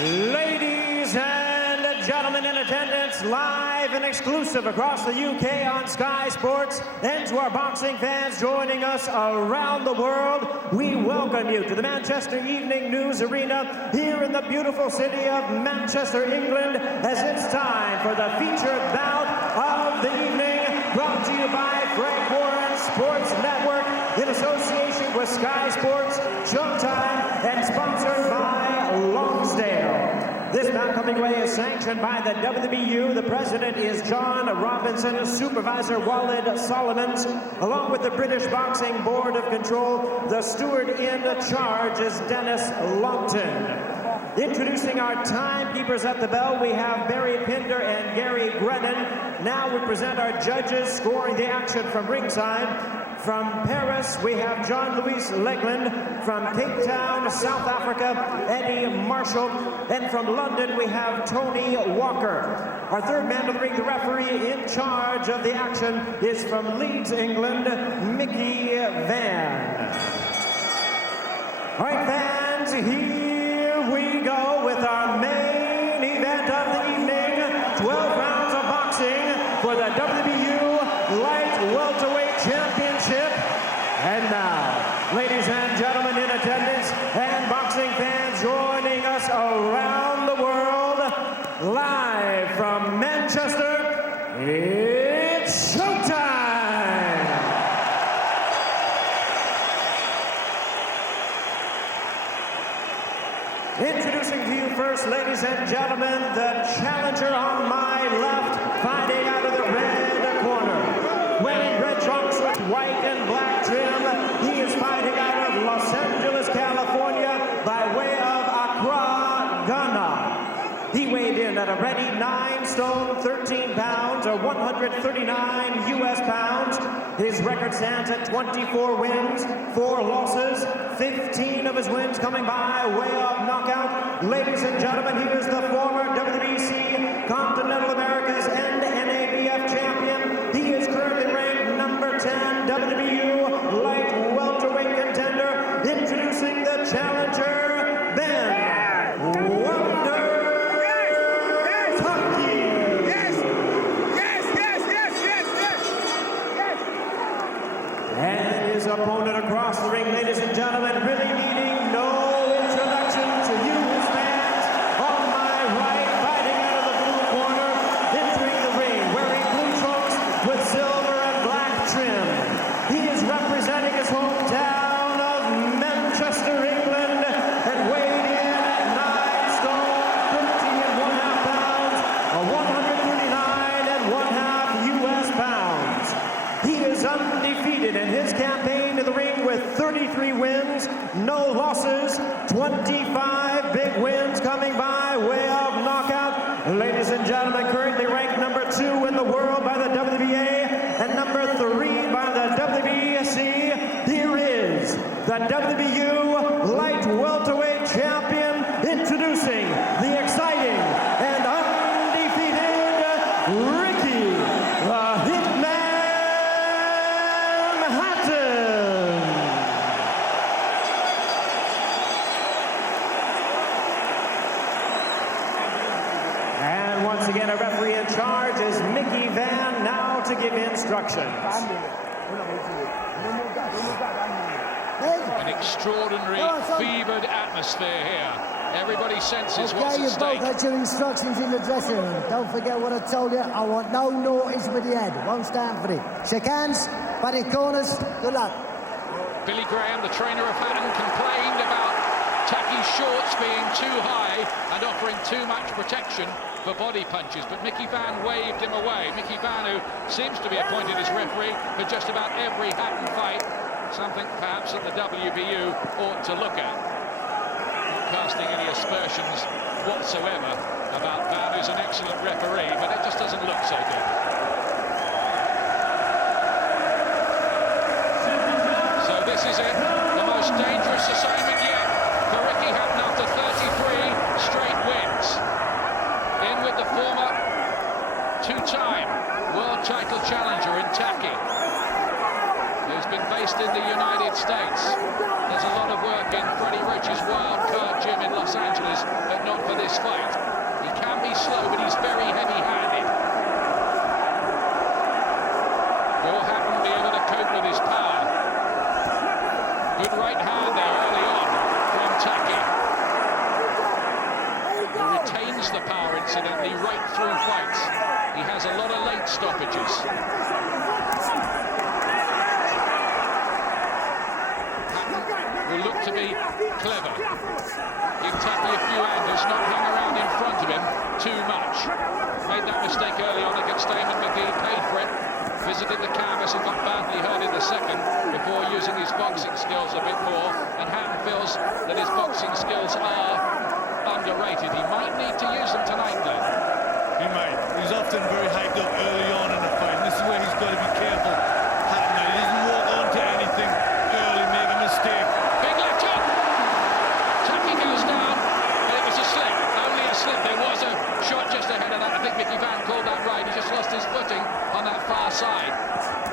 Ladies and gentlemen in attendance, live and exclusive across the UK on Sky Sports, and to our boxing fans joining us around the world, we welcome you to the Manchester Evening News Arena here in the beautiful city of Manchester, England, as it's time for the featured bout of the evening, brought to you by Frank Warren Sports Network in association with Sky Sports, Showtime, and sponsored by Lonsdale. This bout coming away is sanctioned by the WBU. The president is John Robinson, supervisor Walid Solomons, along with the British Boxing Board of Control. The steward in charge is Dennis Longton. Introducing our timekeepers at the bell, we have Barry Pinder and Gary Grennan. Now we present our judges scoring the action from ringside. From Paris, we have John Louis Legland. From Cape Town, South Africa, Eddie Marshall. And from London, we have Tony Walker. Our third man to the ring, the referee in charge of the action, is from Leeds, England, Mickey Van. All right, fans, here we go with our main event of the evening. 12 rounds of boxing for the WBU Light Welterweight Championship. And now, ladies and gentlemen in attendance and boxing fans joining us around the world, live from Manchester, it's showtime! Introducing to you first, ladies and gentlemen, the challenger on my left, fighting out of the red corner. Wearing red trunks with white and black trim, he is fighting out of Los Angeles, California, by way of Accra, Ghana. He weighed in at a ready 9 stone, 13 pounds, or 139 US pounds. His record stands at 24 wins, 4 losses, 15 of his wins coming by way of knockout. Ladies and gentlemen, he is the former WBC, Continental Americas, and NABF champion. He is currently ranked number 10 WBU light welterweight contender. Introducing the challenger, Ben Tackie. And his opponent across the ring, ladies and gentlemen, really needing no introduction to you, his fans. On my right, fighting out of the blue corner, entering the ring, wearing blue trunks with silver and black trim. He is representing his hometown of Manchester, England, and weighed in at 9 stone, 13.5 pounds, or 139.5 US pounds. He is undefeated in his campaign to the ring with 33 wins, no losses, 25 big wins coming by way of knockout. Ladies and gentlemen, currently ranked number 2 in the world by the WBA and number 3 by the WBC. Here is the WBU light welterweight champion, introducing the exciting and undefeated Ricky Hitman Hatton. And once again, a referee in charge is Mickey Van, now to give instructions. An extraordinary, fevered atmosphere here. Everybody senses what's at stake. You both had your instructions in the dressing room. Don't forget what I told you. I want no naughties with the head. Won't stand for it. Shake hands, body corners. Good luck. Billy Graham, the trainer of Hatton, complained about Tackie's shorts being too high and offering too much protection for body punches, but Mickey Van waved him away. Mickey Van, who seems to be appointed as referee for just about every Hatton fight, something perhaps that the WBU ought to look at. Not casting any aspersions whatsoever about Van, who's an excellent referee, but it just doesn't look so good. So this is it, the most dangerous assignment yet for Ricky Hatton after 33 straight wins. In with the former 2-time world title challenger in Tackie, who's been based in the United States. There's a lot of work in Freddie Rich's wild card gym in Los Angeles, but not for this this fight. He can be slow, but he's very heavy-handed. Will Hatton be able to cope with his power? Good right hand there early on from Tackie. He retains the power, incidentally, right through fights. He has a lot of late stoppages. Will look to be clever. Give Tackie a few angles, not hang around in front of him too much. Made that mistake early on against Damon McGee, paid for it. Visited the canvas and got badly hurt in the second before using his boxing skills a bit more. And Hatton feels that his boxing skills are underrated. He might need to use them tonight, Glenn. He might. He's often very hyped up early on in the fight. And this is where he's got to be careful. Hatton, he doesn't walk onto anything early, make a mistake. Big left hook. Tackie goes down, and it was a slip. Only a slip. There was a shot just ahead of that. I think Mickey Van called that right. He just lost his footing on that far side.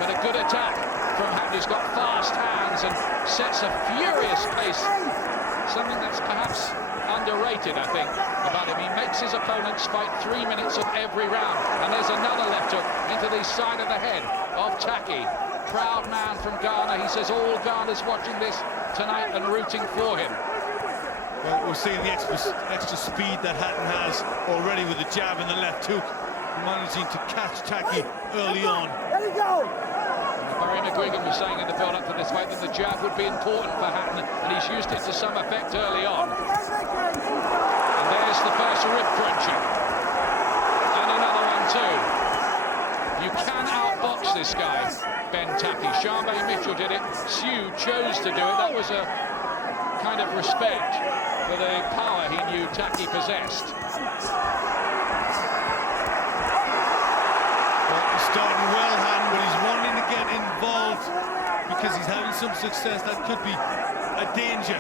But a good attack from Hatton. He's got fast hands and sets a furious pace. Something that's perhaps underrated, I think, about him. He makes his opponents fight 3 minutes of every round. And there's another left hook into the side of the head of Tackie. Proud man from Ghana. He says all Ghana's watching this tonight and rooting for him. Well, we're seeing the extra speed that Hatton has already with the jab and the left hook, managing to catch Tackie early on. There you go. Barry McGuigan was saying in the build-up to this fight that the jab would be important for Hatton, and he's used it to some effect early on. And there's the first rib cruncher. And another one too. You can outbox this guy, Ben Tackie. Sharmbe Mitchell did it. Sue chose to do it. That was a kind of respect for the power he knew Tackie possessed. Well, he's starting well, Hatton, but he's wanting to get involved because he's having some success. That could be a danger.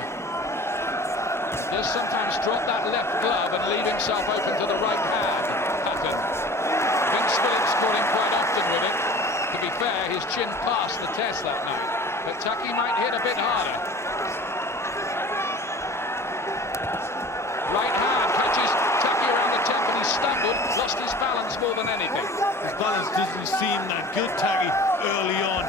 Does sometimes drop that left glove and leave himself open to the right hand. Hatton. Vince Phillips caught him quite often with it. To be fair, his chin passed the test that night, but Tackie might hit a bit harder. Right hand catches Tackie around the temple. He stumbled, lost his balance more than anything. His balance doesn't seem that good, Tackie, early on.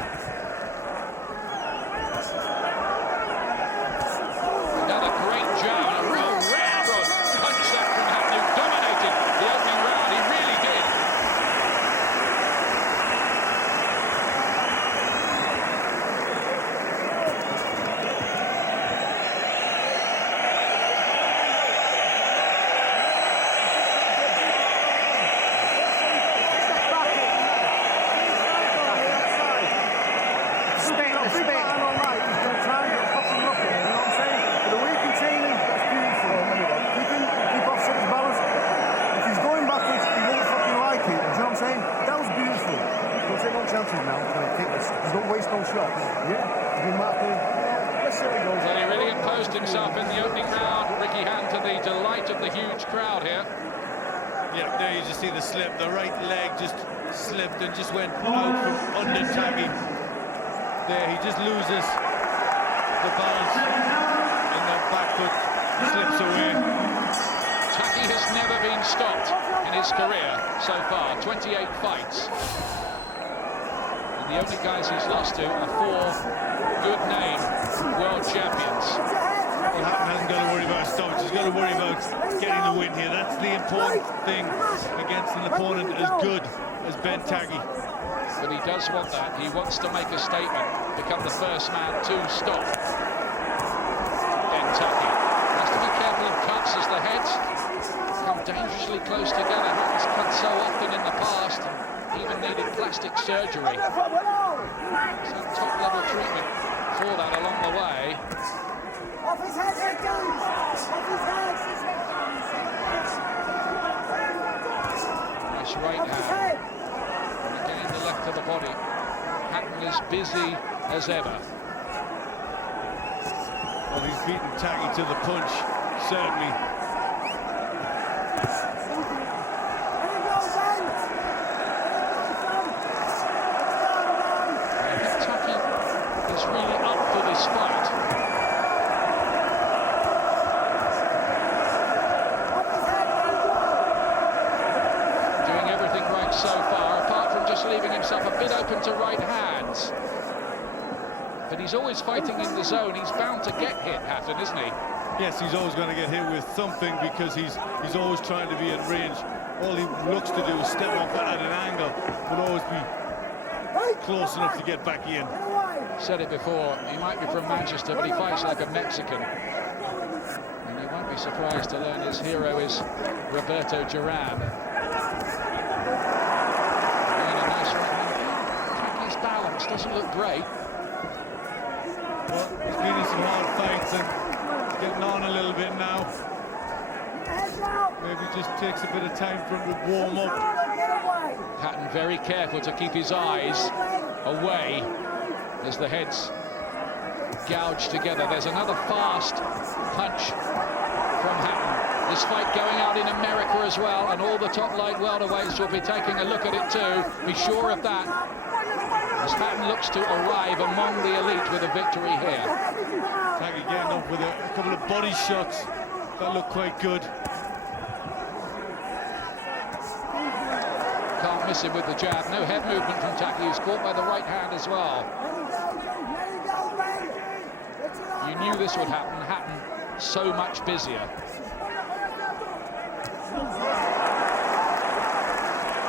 Another great jab, and a real railroad punch that from Hatton, who dominated the opening round. He really did. Well, he really imposed himself in the opening round. Ricky Hatton, to the delight of the huge crowd here. Yeah, there you just see the slip. The right leg just slipped and just went out from under Tackie. There, he just loses the balance and the back foot slips away. Tackie has never been stopped in his career so far. 28 fights. And the only guys he's lost to are 4 good-name world champions. Well, Hatton hasn't got to worry about stoppage. He's got to worry about getting the win here. That's the important thing against an opponent as good as Ben Tackie. But he does want that. He wants to make a statement, become the first man to stop Ben Tackie. Has to be careful of cuts as the heads come dangerously close together. Hatton's cut so often in the past, even needed plastic surgery. Some top-level treatment for that along the way. Off his head, there it goes! Off his head! Nice right hand. And again, the left of the body. Hatton is busy as ever. Well, he's beaten Tackie to the punch, certainly. I think Tackie is really up for this fight. so far, apart from just leaving himself a bit open to right hands. But he's always fighting in the zone. He's bound to get hit, Hatton, isn't he? Yes, he's always going to get hit with something because he's always trying to be in range. All he looks to do is step off at an angle, but always be close enough to get back in. Said it before, he might be from Manchester, but he fights like a Mexican. And you won't be surprised to learn his hero is Roberto Duran. And a nice right hand. Tackie's balance doesn't look great. Well, he's been in some hard fights and he's getting on a little bit now. Maybe just takes a bit of time for him to warm up. Hatton very careful to keep his eyes away as the heads gouge together. There's another fast punch from Hatton. This fight going out in America as well, and all the top light welterweights will be taking a look at it too. Be sure of that, as Hatton looks to arrive among the elite with a victory here. Tackie getting up with a couple of body shots that look quite good. Can't miss him with the jab. No head movement from Tackie, who's caught by the right hand as well. You knew this would happen. Hatton so much busier.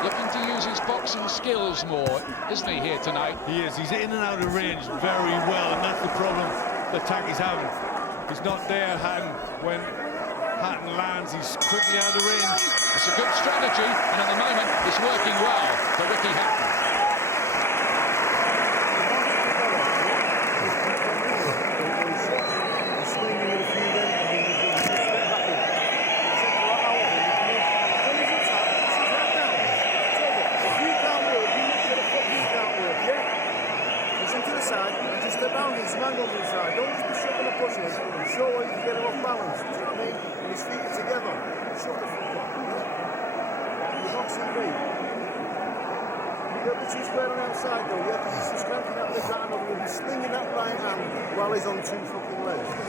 Looking to use his boxing skills more, isn't he, here tonight? He is. He's in and out of range very well, and that's the problem that Tackie's having. He's not there, Hatton. When Hatton lands, he's quickly out of range. It's a good strategy, and at the moment, it's working well for Ricky Hatton.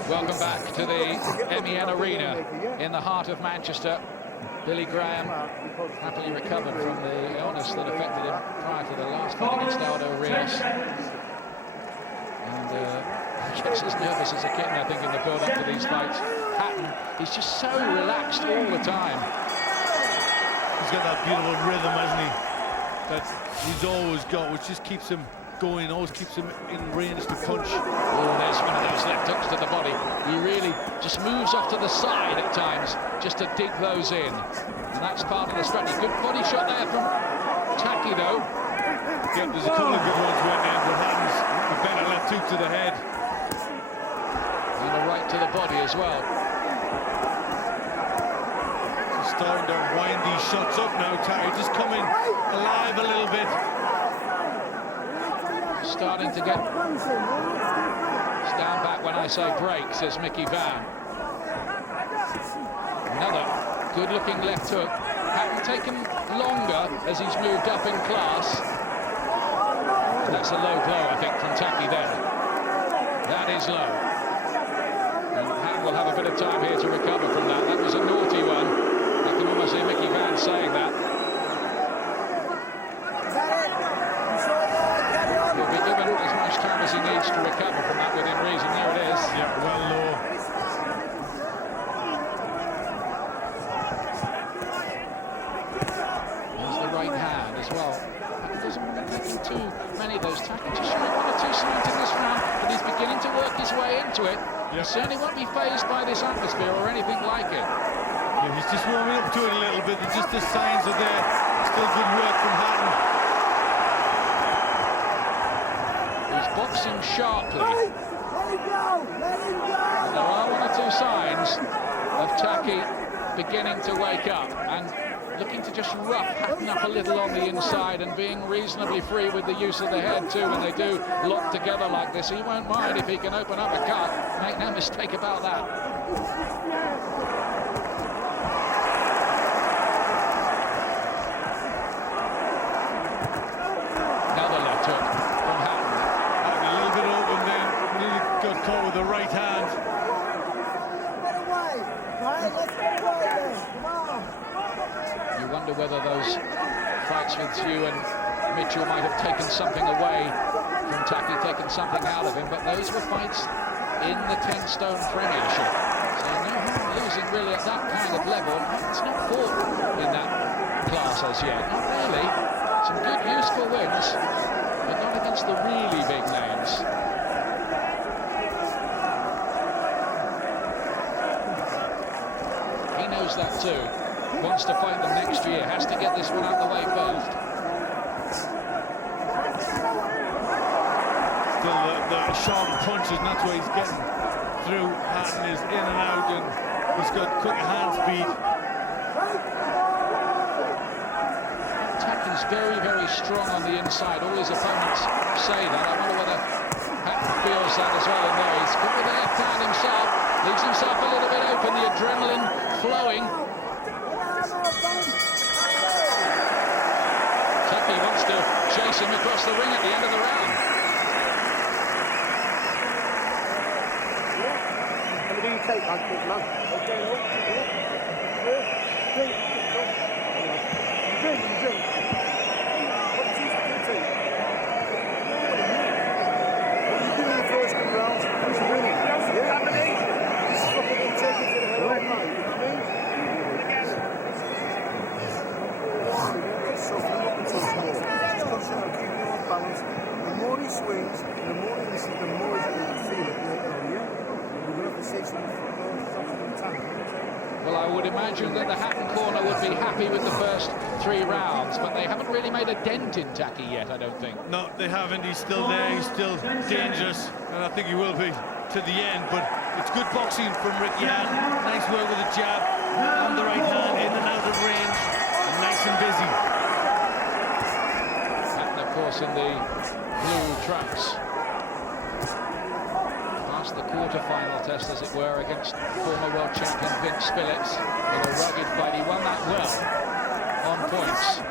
Welcome back to the MEN Arena in the heart of Manchester. Billy Graham happily recovered from the illness that affected him prior to the last fight against Aldo Rios. And he gets as nervous as a kitten, I think, in the build-up to these fights. Hatton, he's just so relaxed all the time. He's got that beautiful rhythm, hasn't he? That he's always got, which just keeps him going, always keeps him in range to punch. Oh, there's one of those left hooks to the body. He really just moves off to the side at times just to dig those in. And that's part of the strategy. Good body shot there from Tackie, though. Yeah, there's a couple of good ones went in, but Hatton's a better left hook to the head. And a right to the body as well. He's starting to wind these shots up now, Tackie. Just coming alive a little bit. Starting to get... Stand back when I say break, says Mickey Van. Another good-looking left hook. Hatton taken longer as he's moved up in class. And that's a low blow, I think, from Tackie there. That is low. And Hatton will have a bit of time here to recover from that. That was a naughty one. I can almost hear Mickey Van saying that. He'll be given as much time as he needs to recover from that within reason. There it is. Yeah, well low. There's the right hand as well. He doesn't want to take too many of those tackles. Just showing 1 or 2 signs in this round, but he's beginning to work his way into it. He certainly won't be fazed by this atmosphere or anything like it. Yeah, he's just warming up to it a little bit. Just the signs are there. Still good work from Hatton. He's boxing sharply. And there are 1 or 2 signs of Tackie beginning to wake up and looking to just rough Hatton up a little on the inside and being reasonably free with the use of the head too when they do lock together like this. He won't mind if he can open up a cut. Make no mistake about that. Another left hook from Hatton. Hatton a little bit open then. Nearly got caught with the right hand. You wonder whether those fights with you and Mitchell might have taken something away from Tackie, taken something out of him, but those were fights in the 10-stone Premiership. So no harm losing really at that kind of level. It's not fought in that class as yet, not really. Some good, useful wins, but not against the really big names. He knows that too. Wants to fight them next year, has to get this one out the way first. Still the sharp punches, and that's why he's getting through. Hatton is in and out, and he's got quick hand speed. Tackie's very, very strong on the inside. All his opponents say that. I wonder whether Hatton feels that as well. And there, he's got the left hand himself, leaves himself a little bit open, the adrenaline flowing. Tackie wants to chase him across the ring at the end of the round. The more he swings, the more he listens, the more he's going to feel it later on, yeah? We're going to have to say something for the time. Well, I would imagine that the Hatton corner would be happy with the first 3 rounds, but they haven't really made a dent in Tackie yet, I don't think. No, they haven't. He's still there. He's still dangerous, and I think he will be to the end. But it's good boxing from Ricky Hatton. Nice work with the jab on the right hand, in and out of range, and nice and busy. Hatton, of course, in the blue trunks. Past the quarter-final test, as it were, against former world champion Vince Phillips in a rugged fight. He won that well on points.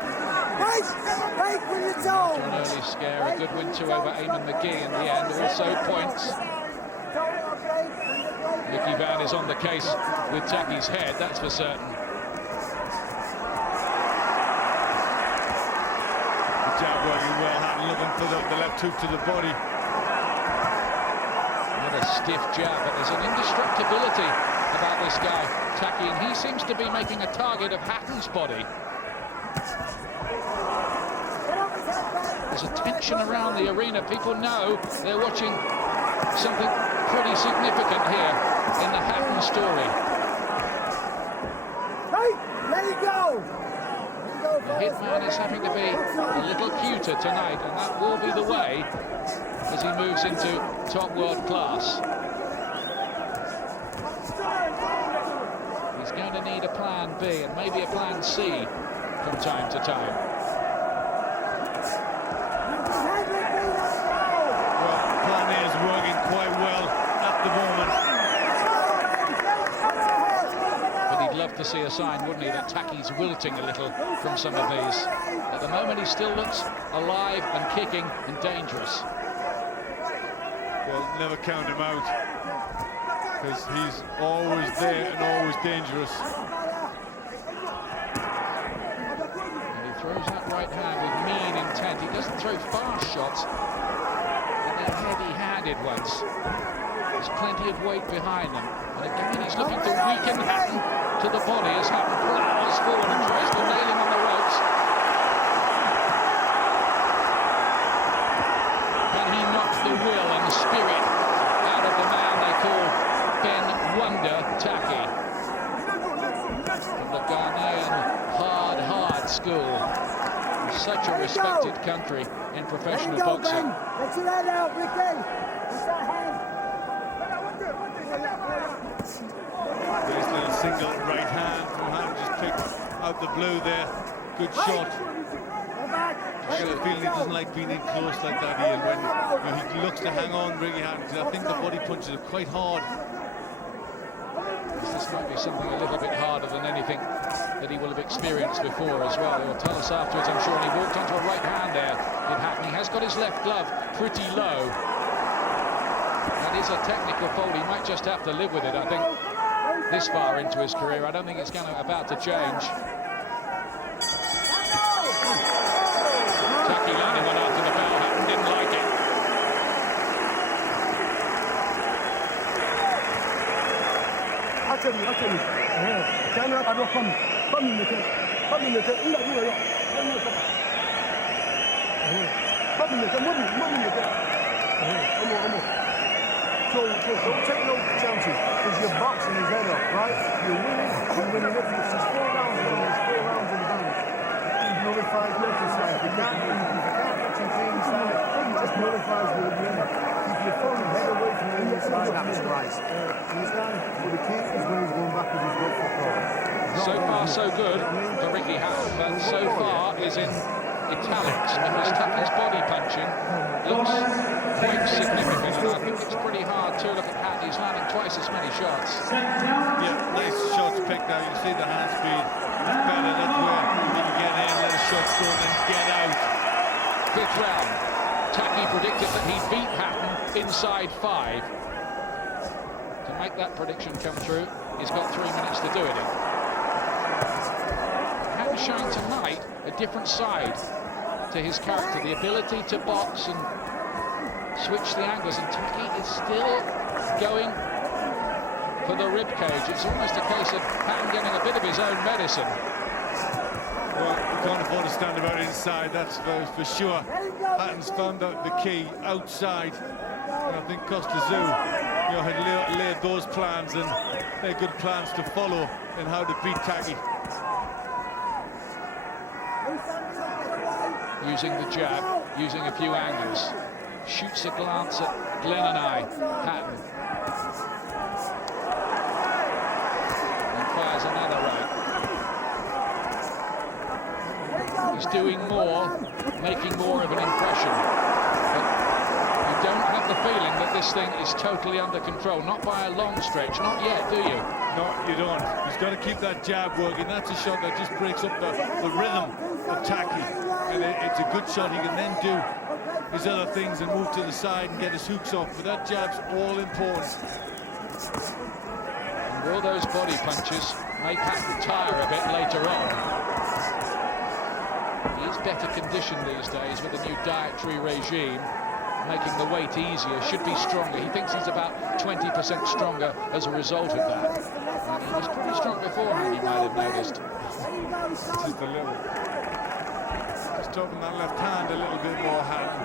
After an early scare, a good win too over Eamon McGee in the end, also points. Mickey Van is on the case with Tackie's head, that's for certain. The jab working well. Hatton looking for the left hook to the body. What a stiff jab, but there's an indestructibility about this guy, Tackie, and he seems to be making a target of Hatton's body. There's a tension around the arena. People know they're watching something pretty significant here in the Hatton story. Let it go! The Hitman is having to be a little cuter tonight, and that will be the way as he moves into top world class. He's going to need a plan B and maybe a plan C from time to time. Well, plan A is working quite well at the moment. But he'd love to see a sign, wouldn't he, that Tackie's wilting a little from some of these. At the moment, he still looks alive and kicking and dangerous. Well, never count him out, because he's always there and always dangerous. And he throws that right hand with mean intent. He doesn't throw fast shots, but they're heavy-handed ones. There's plenty of weight behind them. And again, he's looking to weaken Hatton to the body as Hatton plows forward and tries to nail him on the ropes. Can he knock the will and the spirit out of the man they call Ben Wonder Tackie? From the Ghanaian hard school. Such a respected country in professional boxing. Let's see that out, Ricky. Nice little single right hand from Hatton, just picked out the blue there. Good shot. I get a feeling he doesn't like being in close like that, Ian, when he looks to hang on, Ricky Hatton, because I think the body punches are quite hard. This might be something a little bit harder than anything that he will have experienced before as well. He'll tell us afterwards, I'm sure. And he walked onto a right hand there in Hatton. He has got his left glove pretty low. That is a technical fold. He might just have to live with it, I think, this far into his career. I don't think it's about to change. tell you. Can I don't come in the tent. Come in the tent. Come in the tent. Come in the tent. Come on. So don't take no chances, because you're boxing his head up, right? You're winning everything. There's 4 rounds in the balance. Nullifies the exercise. If you can't catch him clean side, it just nullifies the winner. Keep your phone head away from the inside. That was right. Understand? But the key is when he's going back with his good foot. So far, so good for Ricky Hatton, but so far is in italics because Tackie's body punching looks quite significant, and I think it's pretty hard to look at Hatton. He's landing twice as many shots. Yeah, nice shots picked out. You see the hand speed is better. That's where he can get in, let his shots go, and then get out. 5th round. Tackie predicted that he'd beat Hatton inside 5. To make that prediction come true, he's got 3 minutes to do it in. Hatton's showing tonight a different side to his character, the ability to box and switch the angles, and Tackie is still going for the rib cage. It's almost a case of Hatton getting a bit of his own medicine. Well, you can't afford to stand about inside, that's for sure. Hatton's found out the key outside, and I think Costa Zoo, had laid those plans, and they're good plans to follow in how to beat Tackie. Using the jab, using a few angles. Shoots a glance at Glenn and Hatton. And fires another right. He's doing more, making more of an impression. But you don't have the feeling that this thing is totally under control. Not by a long stretch, not yet, do you? No, you don't. He's got to keep that jab working. That's a shot that just breaks up the rhythm of Tackie. And it's a good shot. He can then do his other things and move to the side and get his hooks off. But that jab's all important. And will those body punches make Hatton tire a bit later on? He is better conditioned these days with a new dietary regime, making the weight easier, should be stronger. He thinks he's about 20% stronger as a result of that. And he was pretty strong beforehand, you might have noticed. Just a little. Just open that left hand a little bit more, Hatton.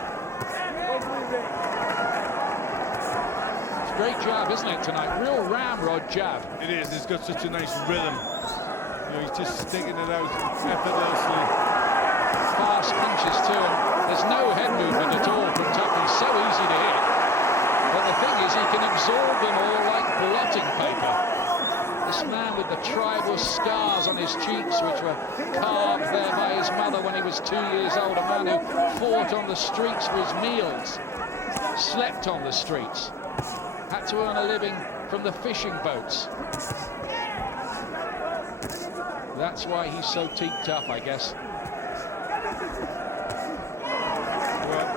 It's a great jab, isn't it, tonight? Real ramrod jab. It is. It's got such a nice rhythm. He's just sticking it out effortlessly. Fast punches too, and there's no head movement at all from Tackie. So easy to hit. But the thing is, he can absorb them all like blotting paper. This man with the tribal scars on his cheeks, which were carved there by his mother when he was 2 years old, a man who fought on the streets for his meals, slept on the streets, had to earn a living from the fishing boats. That's why he's so teaked up, I guess. Well,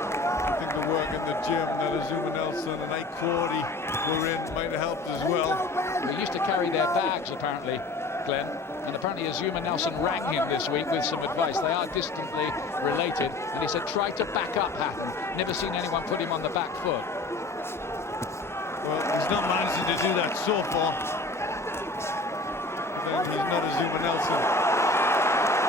I think the work in the gym that Azuma Nelson and Ike Cordy were in might have helped as well. They used to carry their bags, apparently, Glenn, and apparently Azuma Nelson rang him this week with some advice. They are distantly related, and he said, try to back up Hatton. Never seen anyone put him on the back foot. Well, he's not managing to do that so far. He's not Azuma Nelson.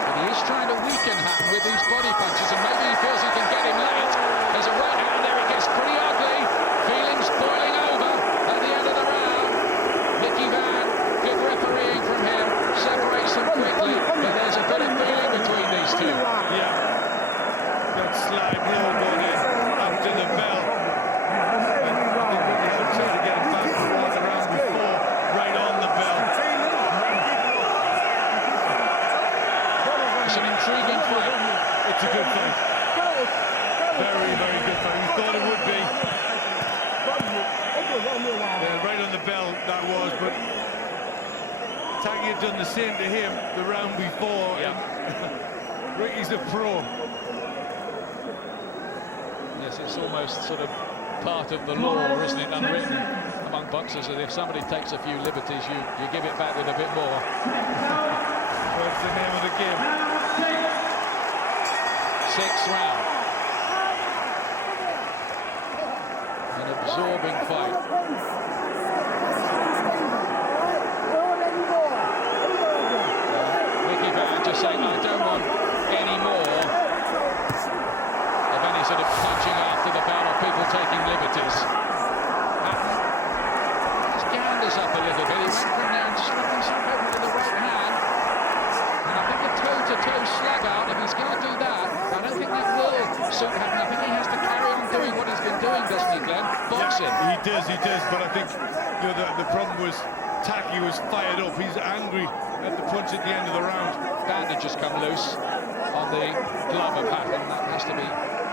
But he is trying to weaken Hatton with these body punches, and maybe he feels he can get him late. There's a right hand there, it gets pretty ugly. Feelings boiling over at the end of the round. Mickey Van, good refereeing from him, separates them quickly, but there's a bit of feeling between these two. Yeah. That slide blow going in up to the bell. And I think Ricky should try to get him back from the round before, right on the bell. It's an intriguing fight. It's a good fight. Very, very good fight. We thought it would be. Yeah, right on the bell that was, but Tackie had done the same to him the round before. Yeah. And Ricky's a pro. Yes, it's almost sort of part of the law, isn't it, unwritten among boxers, that if somebody takes a few liberties, you give it back with a bit more. What's the name of the game? 6th round. An absorbing fight. just saying, I don't want any more of any sort of punching after the bell or people taking liberties. Hatton just ganders up a little bit. He went from there and just left himself open to the right hand. And I think a toe-to-toe slug out, if he's going to do that, I don't think that will suit Hatton. I think he has to carry on doing what he's been doing, doesn't he, Glenn? Boxing. Yeah, he does, but I think the problem was Tackie was fired up. He's angry at the punch at the end of the round. Bandage has come loose on the glove of Hatton. That has to be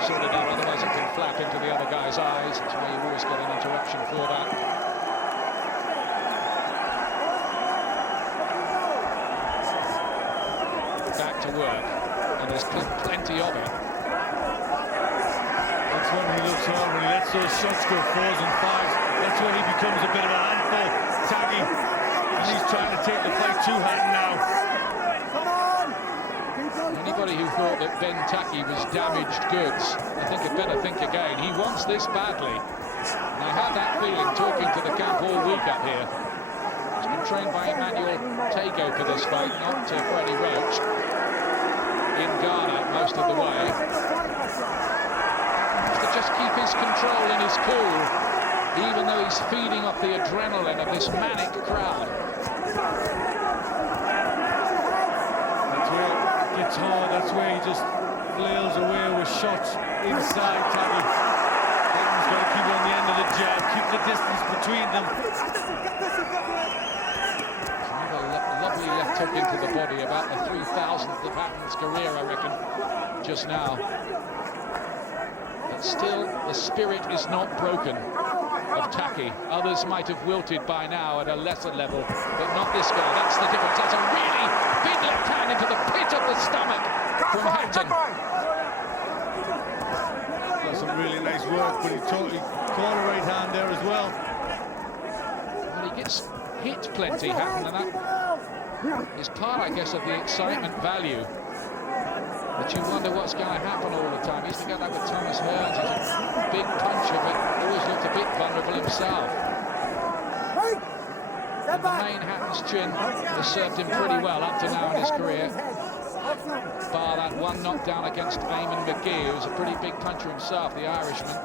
sorted out, otherwise it can flap into the other guy's eyes. That's why you always get an interruption for that. Back to work, and there's plenty of it. That's when he looks on, when he lets those shots go 4s and 5s. That's when he becomes a bit of a handful. Tackie, and he's trying to take the fight to Hatton now. Anybody who thought that Ben Tackie was damaged goods, I think had better think again. He wants this badly. And I had that feeling talking to the camp all week up here. He's been trained by Emmanuel Tago for this fight, not Freddie Roach. In Ghana most of the way. He has to just keep his control and his cool, even though he's feeding off the adrenaline of this manic crowd. It's hard, that's where he just flails away with shots inside Tackie. Hatton's got to keep on the end of the jab, keep the distance between them. Another lovely left hook into the body, about the 3,000th of Hatton's career, I reckon, just now. But still, the spirit is not broken of Tackie. Others might have wilted by now at a lesser level, but not this guy. That's the difference. That's a really big left hand into the pit of the stomach from Hatton. That's some really nice work, but he totally caught a right hand there as well. Well, he gets hit plenty, Hatton, and that is part, I guess, of the excitement value. But you wonder what's going to happen all the time. He used to get that with Thomas Hearns. He's a big puncher, but always looked a bit vulnerable himself. And the main Hatton's chin has served him pretty well up to now in his career. Bar that one knockdown against Eamon McGee, who's a pretty big puncher himself, the Irishman.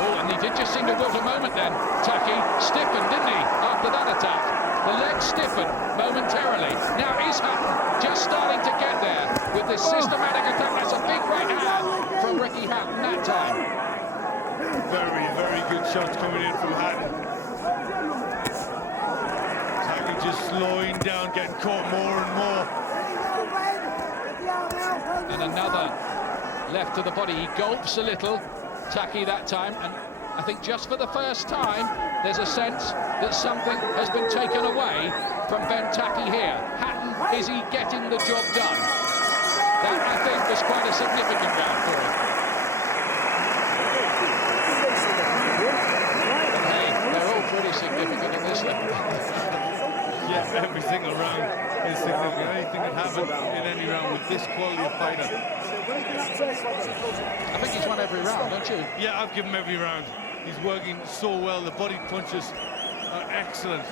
Oh, and he did just seem to wilt a moment then. Tackie stiffened, didn't he, after that attack? The leg stiffened momentarily. Now is Hatton just starting to get there with this systematic attack. That's a big right hand from Ricky Hatton that time. Very, very good shots coming in from Hatton. Tackie just slowing down, getting caught more and more. And another left to the body. He gulps a little, Tackie that time, and I think just for the first time there's a sense that something has been taken away from Ben Tackie here. Hatton, is he getting the job done? That, I think, was quite a significant round for him. But hey, they're all pretty significant in this level. Yes, every single round is significant. Anything can happen in any round with this quality of fighter. I think he's won every round, don't you? Yeah, I've given him every round. He's working so well. The body punches are excellent.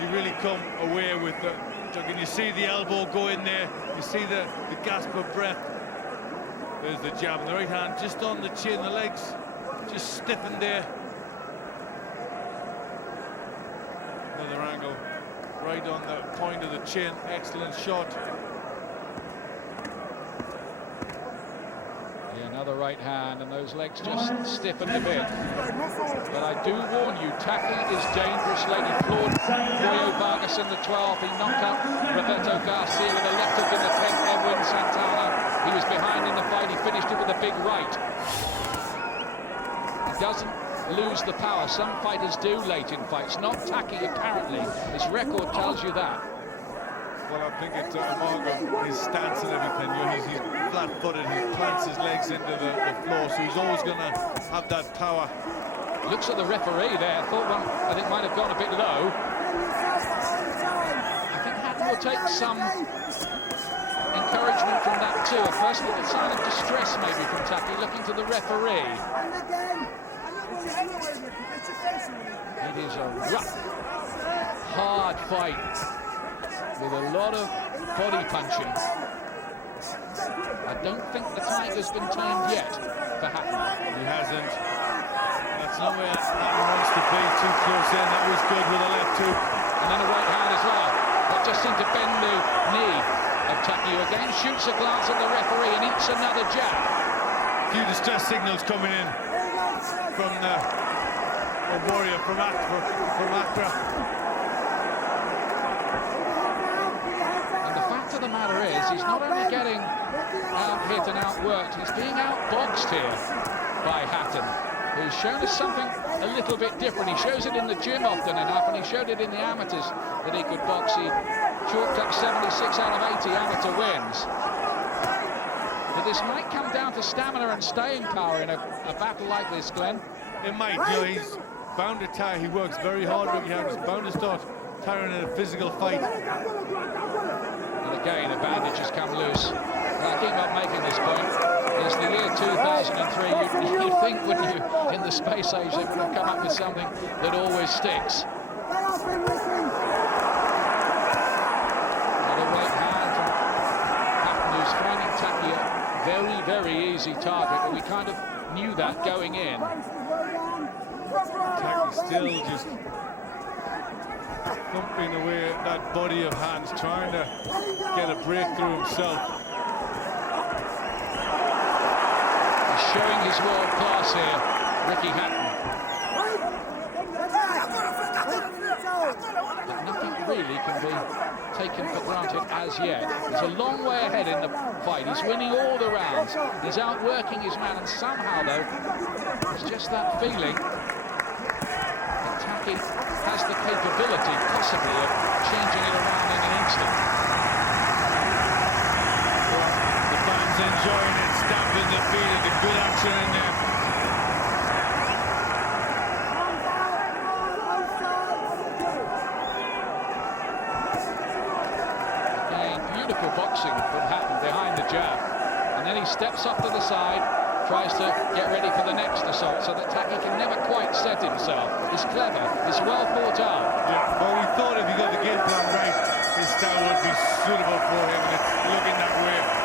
You really come away with the... Can you see the elbow go in there? You see the gasp of breath. There's the jab and the right hand just on the chin. The legs just stiffened there. Another angle right on the point of the chin. Excellent shot. Another right hand, and those legs just stiffened a bit. But I do warn you, Tackie is dangerous. Lady floored Goyo Vargas in the 12th. He knocked out Roberto Garcia with a left hook in the 10th. Edwin Santana, he was behind in the fight. He finished it with a big right. He doesn't lose the power. Some fighters do late in fights. Not Tackie, apparently. His record tells you that. Well, I think it's a mark of his stance and everything. You know, he's flat-footed, he plants his legs into the floor, so he's always going to have that power. Looks at the referee there. Thought one, I think, might have gone a bit low. I think Hatton will take some encouragement from that too. A first little sign of distress maybe from Tackie, looking to the referee. It is a rough, hard fight with a lot of body punching. I don't think the tiger's been tamed yet for Hatton. He hasn't. That's not where Hatton wants to be. Too close in. That was good with a left hook. And then a right hand as well. That just seemed to bend the knee of Tackie, who again shoots a glance at the referee and eats another jab. A few distress signals coming in from the warrior from Accra. And the fact of the matter is, he's not only getting out-hit and outworked, he's being out-boxed here by Hatton, who's shown us something a little bit different. He shows it in the gym often enough, and he showed it in the amateurs that he could box. He chalked up 76 out of 80 amateur wins. But this might come down to stamina and staying power in a battle like this, Glenn. It might, you know, he's bound to tire. He works very hard, Ricky Hatton. He's bound to start tiring in a physical fight. And again, the bandage has come loose. And I keep on making this point. It's the year 2003. You'd think, wouldn't you, in the space age, they would have come up with something that always sticks. Another right hand from Hatton, who's finding Tackie a very, very easy target, but we kind of knew that going in. Tackie still just thumping away at that body of Hatton's, trying to get a breakthrough himself. He's showing his world class here, Ricky Hatton. But nothing really can be taken for granted as yet. He's a long way ahead in the fight. He's winning all the rounds. He's outworking his man, and somehow, though, it's just that feeling that Tackie has the capability, possibly, of changing it around in an instant. The fans enjoying it, stamping their feet at the good action in there. Beautiful boxing from Hatton behind the jab, and then he steps off to the side, tries to get ready for the next assault so that Tackie can never quite set himself. He's clever, he's well thought out. Yeah, well, we thought if he got the game plan right, his style would be suitable for him, and it's looking that way.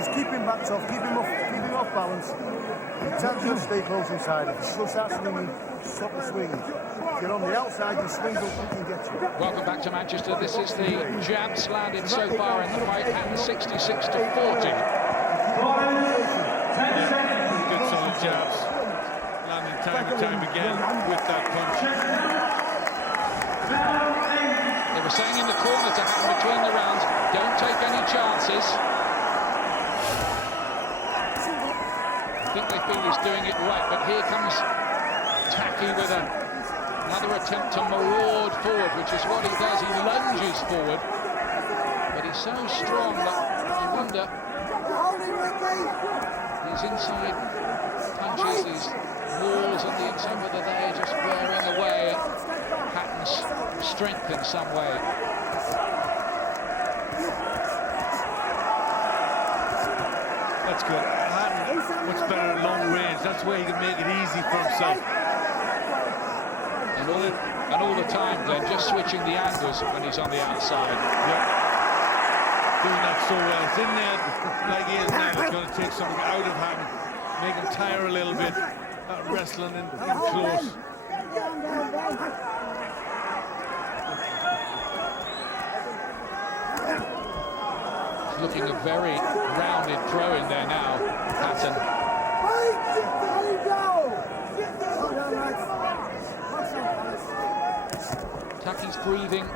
Just keep him back off, keep him off balance. You can't stay close inside. If you start swinging, stop the swing. If you're on the outside, you swing up, you can get you. Welcome back to Manchester. This is the jabs landed so far in the fight. Hatton 66 to 40. Good solid jabs. Landing time and time again with that punch. They were saying in the corner to Hatton between the rounds, don't take any chances. I think they feel he's doing it right, but here comes Tackie with another attempt to maraud forward, which is what he does. He lunges forward, but he's so strong that you wonder his inside punches, his walls on the inside, whether they're just wearing away at Hatton's strength in some way. That's good. Hatton, much better at long range. That's where he can make it easy for himself. And all the time, Glenn, just switching the angles when he's on the outside. Yeah. Doing that so well. It's in there like he is now. It's going to take something out of Hatton, make him tire a little bit. That wrestling in close. Looking a very rounded throw in there now, Hatton. Tackie's breathing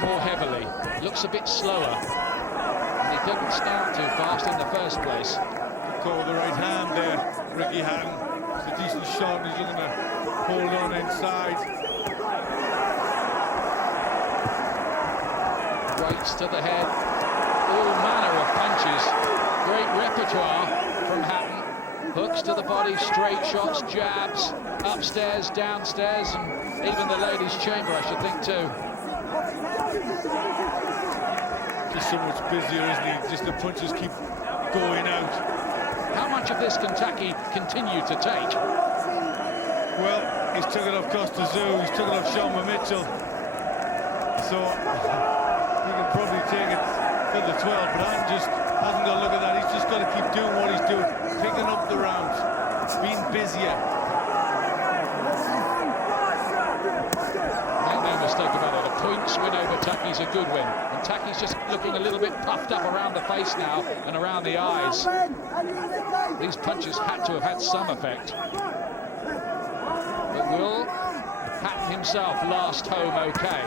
more heavily, looks a bit slower, and he didn't start too fast in the first place. Good call with the right hand there, Ricky Hatton. It's a decent shot, and he's looking to hold on inside. Straights to the head. All manner of punches. Great repertoire from Hatton. Hooks to the body, straight shots, jabs, upstairs, downstairs, and even the ladies' chamber, I should think, too. Just so much busier, isn't he? Just the punches keep going out. How much of this can Tackie continue to take? Well, he's took it off Costa Zoo, he's took it off Sean Mitchell. So he can probably take it for the 12, but Hatton just hasn't got to look at that. He's just got to keep doing what he's doing, picking up the rounds, being busier. Make no mistake about it, a points win over Tackie's a good win. And Tackie's just looking a little bit puffed up around the face now and around the eyes. These punches had to have had some effect. But will Hatton himself last home okay?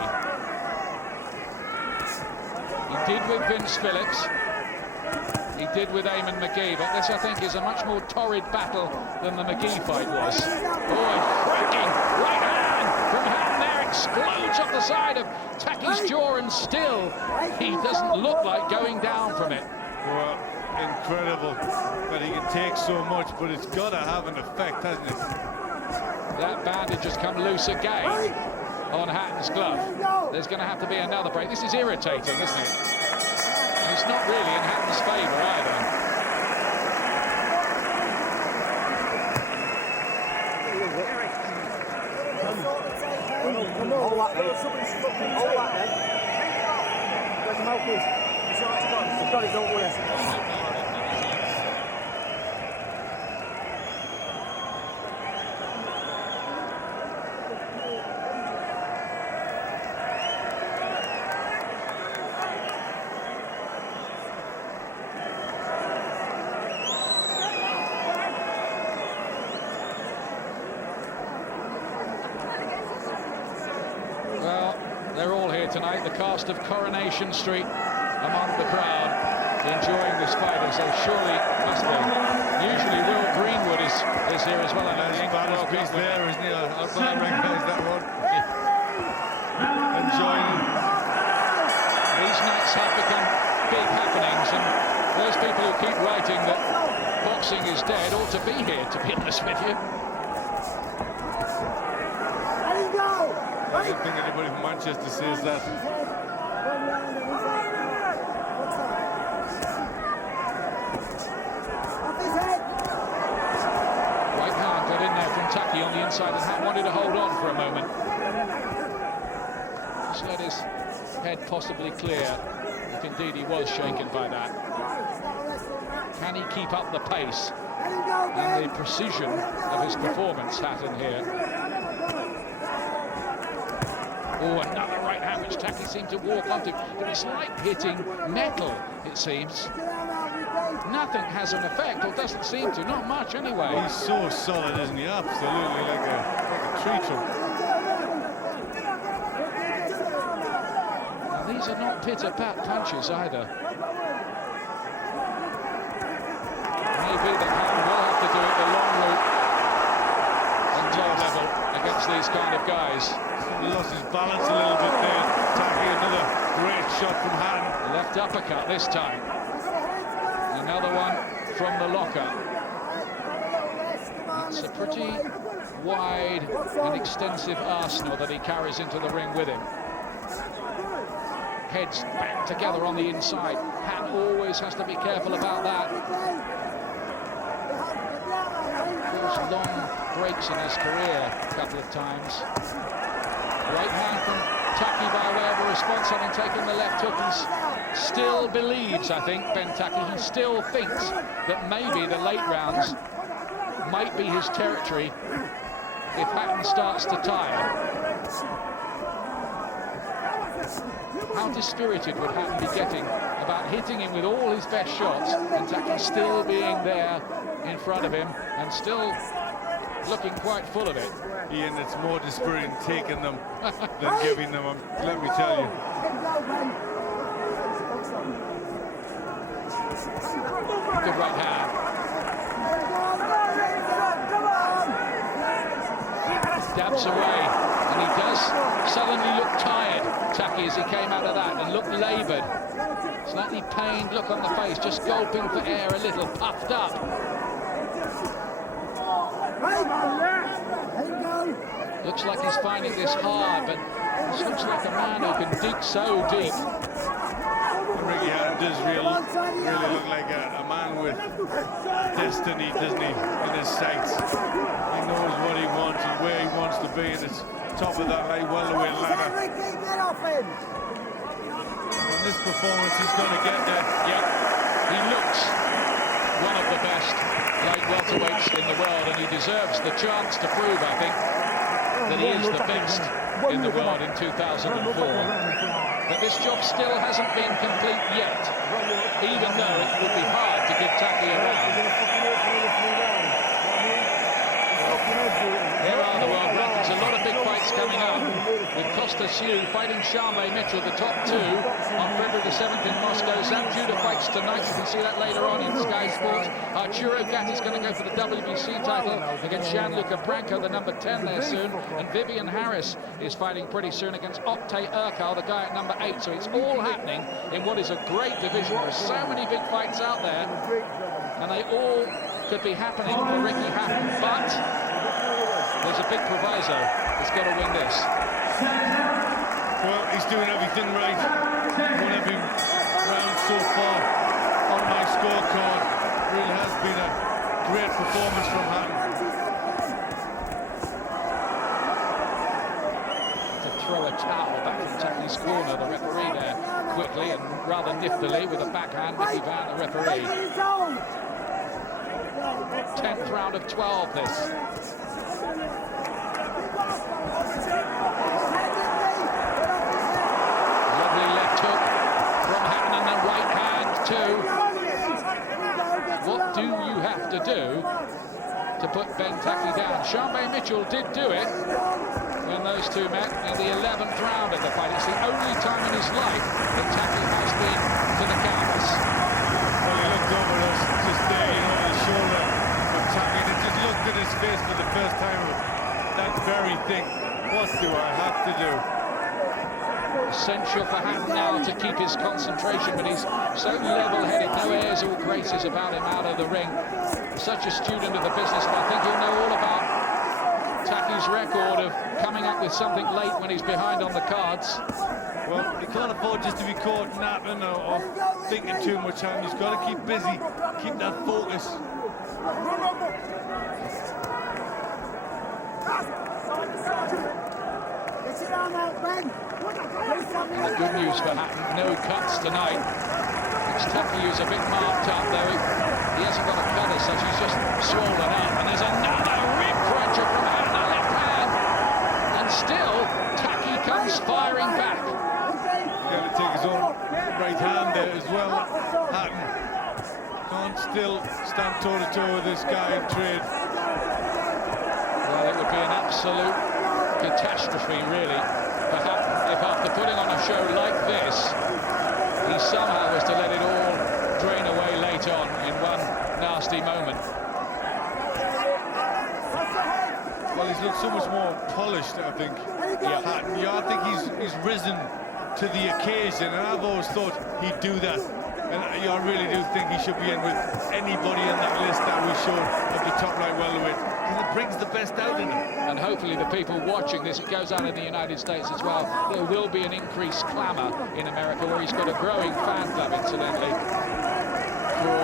He did with Vince Phillips. He did with Eamon McGee, but this, I think, is a much more torrid battle than the McGee fight was. Oh, and cracking right hand from Hatton there, explodes off the side of Tackie's jaw, and still he doesn't look like going down from it. Well, incredible that he can take so much, but it's got to have an effect, hasn't it? That bandage has come loose again on Hatton's glove. There's going to have to be another break. This is irritating, isn't it? And it's not really in Hatton's favour either. Hold that then. Hold that then. Where's the mouthpiece? You've got it, don't worry. Well, they're all here tonight, the cast of Coronation Street among the crowd, enjoying this fight, as they surely must be. Usually Will Greenwood is here as well. Nice balance piece there, isn't he? I recognise that one. Enjoying it. These nights have become big happenings, and those people who keep writing that boxing is dead ought to be here, to be honest with you. I don't think anybody from Manchester says that. Right hand got in there from Tackie on the inside, and Hatton wanted to hold on for a moment. Just let his head possibly clear, if indeed he was shaken by that. Can he keep up the pace and the precision of his performance, Hatton here? Oh, another right hand which Tackie seemed to walk onto, but it's like hitting metal, it seems. Nothing has an effect, or doesn't seem to, not much anyway. He's so solid, isn't he? Absolutely like a tree trunk. Now, these are not pitter-pat punches either. Maybe that Hatton will have to do it the long route on top level against these kind of guys. He lost his balance a little bit there. Tackie, another great shot from Hatton. Left uppercut this time. Another one from the locker. It's a pretty wide and extensive arsenal that he carries into the ring with him. Heads back together on the inside. Hatton always has to be careful about that. Those long breaks in his career a couple of times. Right hand from Tackie by way of a response, having taken the left hook. He still believes, I think, Ben Tackie, he still thinks that maybe the late rounds might be his territory if Hatton starts to tire. How dispirited would Hatton be getting about hitting him with all his best shots and Tackie still being there in front of him and still looking quite full of it? Ian, it's more dispiriting taking them than giving them, let me tell you. Good right hand. Dabs away, and he does suddenly look tired. Tackie as he came out of that and looked laboured. Slightly pained look on the face, just gulping for air a little, puffed up. Looks like he's finding this hard, but this looks like a man who can dig so deep. Ricky Hatton does really look like a man with destiny, doesn't he, in his sights. He knows what he wants and where he wants to be, and it's top of that light welterweight ladder. On this performance, he's going to get there. Yep, he looks one of the best light welterweights in the world, and he deserves the chance to prove, I think, that he is the best in the world in 2004. But this job still hasn't been complete yet, even though it would be hard to give Tackie a round. There are the world rankings, a lot of big fights coming up, with Costa Siu fighting Charmaine Mitchell, the top two, on February the 7th in Moscow. Zab Judah fights tonight, you can see that later on in Sky Sports. Arturo Gatti's going to go for the WBC title against Gianluca Branco, the number 10 there soon, and Vivian Harris is fighting pretty soon against Oktay Urkal, the guy at number 8. So it's all happening in what is a great division. There's so many big fights out there, and they all could be happening for Ricky Hatton, but there's a big proviso. He's got to win this. Well, he's doing everything right. Won every round so far on my scorecard. Really has been a great performance from Hatton. To throw a towel back from Tackie's corner, the referee there, quickly and rather niftily with a backhand. Mickey Van, the referee. 10th round of 12, this. What do you have to do to put Ben Tackie down? Charmaine Mitchell did do it when those two met in the 11th round of the fight. It's the only time in his life that Tackie has been to the canvas. Well, he looked over us just there, you know, the shoulder of Tackie, and just looked at his face for the first time. That very thing, what do I have to do? Essential for Hatton now to keep his concentration, but he's so level-headed, no airs or graces about him out of the ring. Such a student of the business, and I think he'll know all about Tackie's record of coming up with something late when he's behind on the cards. Well, he can't afford just to be caught napping or thinking too much, and he's got to keep busy, keep that focus. And the good news for Hatton, no cuts tonight. It's Tackie who's a bit marked up, though. He hasn't got a cut as such, he's just swollen up. And there's another rib cruncher from Hatton, a left hand. And still, Tackie comes firing back. He's got to take his own right hand there as well. Hatton can't still stand toe-to-toe with this guy in trade. Well, it would be an absolute catastrophe, really, for Hatton, if after putting on a show like this, he somehow was to let it all drain away late on in one nasty moment. Well, he's looked so much more polished, I think. Hatton, I think he's risen to the occasion, and I've always thought he'd do that. And I really do think he should be in with anybody in that list that we showed of the top light welterweight, because it brings the best out in him. And hopefully the people watching this, it goes out in the United States as well, there will be an increased clamour in America, where he's got a growing fan club, incidentally, for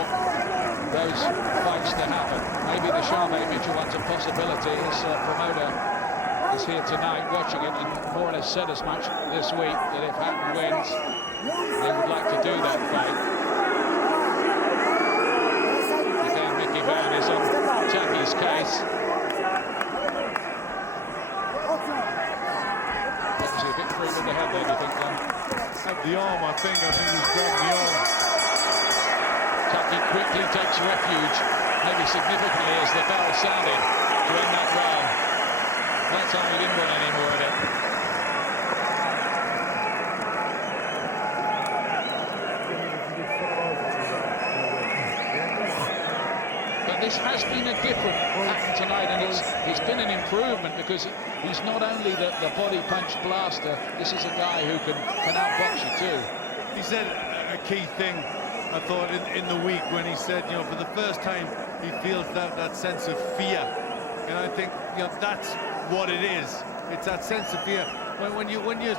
those fights to happen. Maybe the Charmaine Mitchell one's a possibility. His promoter is here tonight watching it and more or less said as much this week that if Hatton wins, they would like to do that fight. Again, Mickey Van is on Tackie's case. Obviously a bit free with the head there, do you think, Glenn? The arm, I think he's grabbed the arm. Tackie quickly takes refuge, maybe significantly, as the bell sounded to end that round. That time he didn't want any more of it. But this has been a different Hatton tonight, and it's been an improvement because he's not only the body punch blaster, this is a guy who can outbox you too. He said a key thing, I thought, in the week when he said, you know, for the first time he feels that sense of fear. And I think, you know, that's what it is. It's that sense of fear. When you're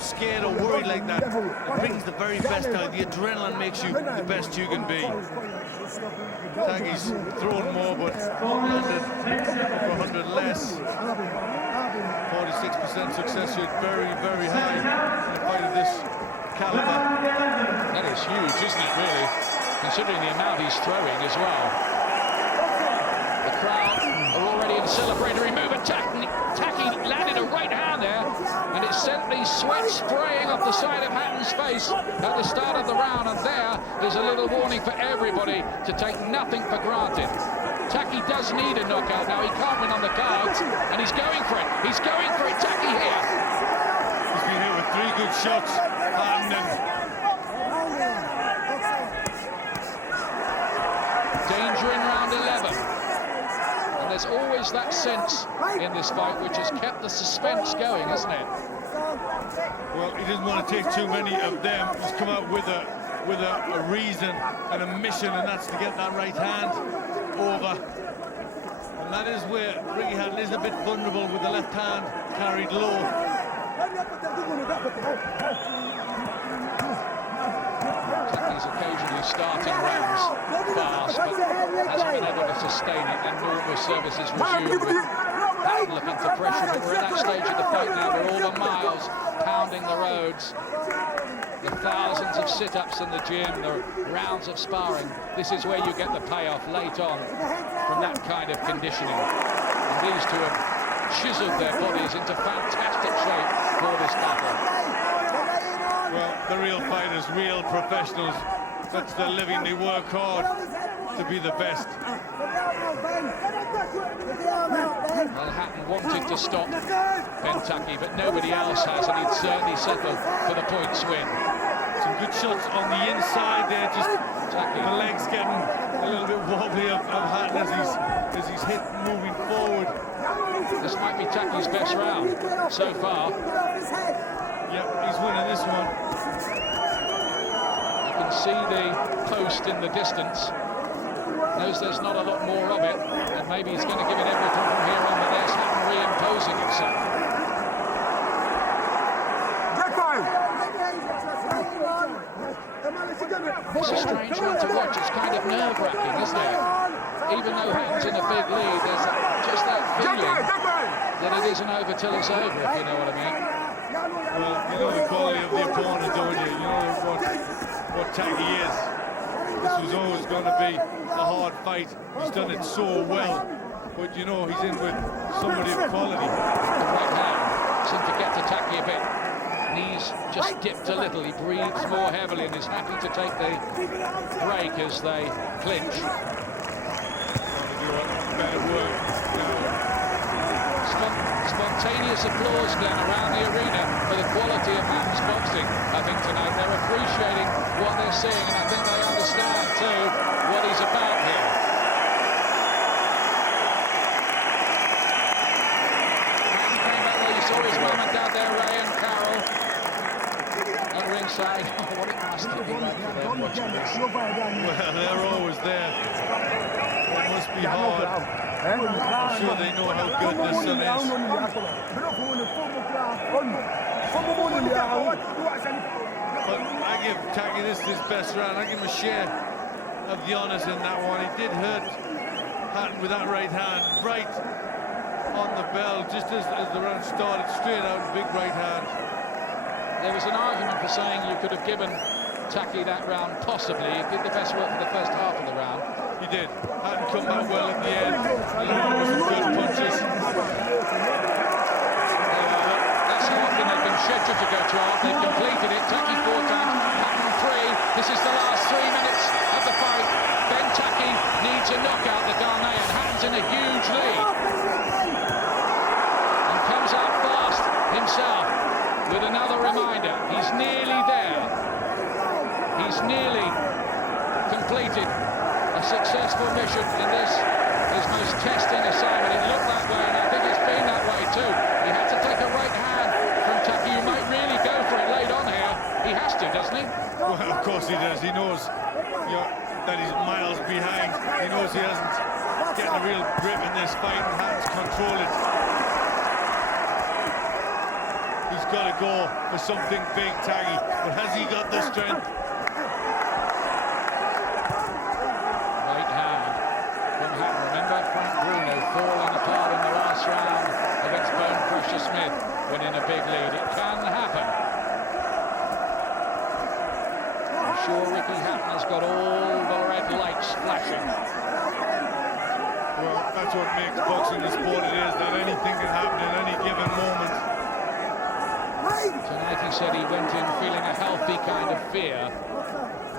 scared or worried like that, it brings the very best out. The adrenaline makes you the best you can be. Tackie's thrown more, but landed for 100 less. 46% success rate, very, very high in a fight of this caliber. That is huge, isn't it, really? Considering the amount he's throwing as well. The crowd are already in celebratory move. Tackie landed a right hand there, and it sent the sweat spraying off the side of Hatton's face at the start of the round, and there is a little warning for everybody to take nothing for granted. Tackie does need a knockout now. He can't win on the cards, and he's going for it. He's going for it, Tackie here. He's been hit with 3 good shots, Hatton, and danger in round 11. And there's always that sense in this fight which has kept the suspense going, isn't it? well, he doesn't want to take too many of them. He's come out with a reason and a mission, and that's to get that right hand over. And that is where Ricky Hatton is a bit vulnerable with the left hand carried low. He's occasionally starting rounds fast, but hasn't been able to sustain it, and normal services resume with Hatton looking to pressure. But we're at that stage of the fight now where all the miles pounding the roads, the thousands of sit-ups in the gym, the rounds of sparring. This is where you get the payoff late on from that kind of conditioning. And these two have chiseled their bodies into fantastic shape for this battle. Well, the real fighters, real professionals, that's their living. They work hard to be the best. Well, Hatton wanted to stop Ben Tackie, but nobody else has, and he'd certainly settle for the points win. Some good shots on the inside there, just Tackie. the legs getting a little bit wobbly of Hatton as he's hit moving forward. This might be Tackie's best round so far. Yep, he's winning this one. You can see the post in the distance. Knows there's not a lot more of it, and maybe he's going to give it everything from here on, but there's Hatton reimposing himself. It's a strange one to watch. It's kind of nerve-wracking, isn't it? Even though Hatton's in a big lead, there's just that feeling that it isn't over till it's over, if you know what I mean. Well, you know the quality of the opponent, don't you? You know what Tackie is. This was always going to be a hard fight. He's done it so well, but you know he's in with somebody of quality. The right hand seemed to get to Tackie a bit. Knees just dipped a little. He breathes more heavily and is happy to take the break as they clinch. Better work now. Spontaneous applause, Glenn, around the arena for the quality of Hatton's boxing, I think, tonight. They're appreciating what they're seeing, and I think they understand, too, what he's about here. Hatton came back there. You saw his mum and dad there, Ray and Carol, at ringside. Oh, what it must have been like for them watching this. Well, they're always there. It must be hard. I'm sure they know how good their son is. But I give Tackie this his best round. I give him a share of the honours in that one. He did hurt Hatton with that right hand, right on the bell, just as the round started, straight out, big right hand. There was an argument for saying you could have given Tackie that round, possibly. He did the best work for the first half of the round. He did. Hatton come back well at the end. There was some good punches. That's how often they've been scheduled to go to half. They've completed it. Tackie 4 times, Hatton 3. This is the last 3 minutes of the fight. Ben Tackie needs a knockout, the Ghanaian. Hatton's in a huge lead. And comes out fast himself with another reminder. He's nearly there. He's nearly completed a a successful mission in this, his most testing assignment. It looked that way, and I think it's been that way too. He had to take a right hand from Tackie, who might really go for it late on here. He has to, doesn't he? Well, of course he does. He knows that he's miles behind. He knows he hasn't getting a real grip in this fight and has to control it. He's got to go for something big, Tackie, but has he got the strength? Right hand from Hatton. Remember Frank Bruno falling apart in the last round against Bone Crusher Smith when in a big lead. It can happen. I'm sure Ricky Hatton has got all the red lights flashing. Well, that's what makes boxing the sport it is, that anything can happen at any given moment. Tonight he said he went in feeling a healthy kind of fear,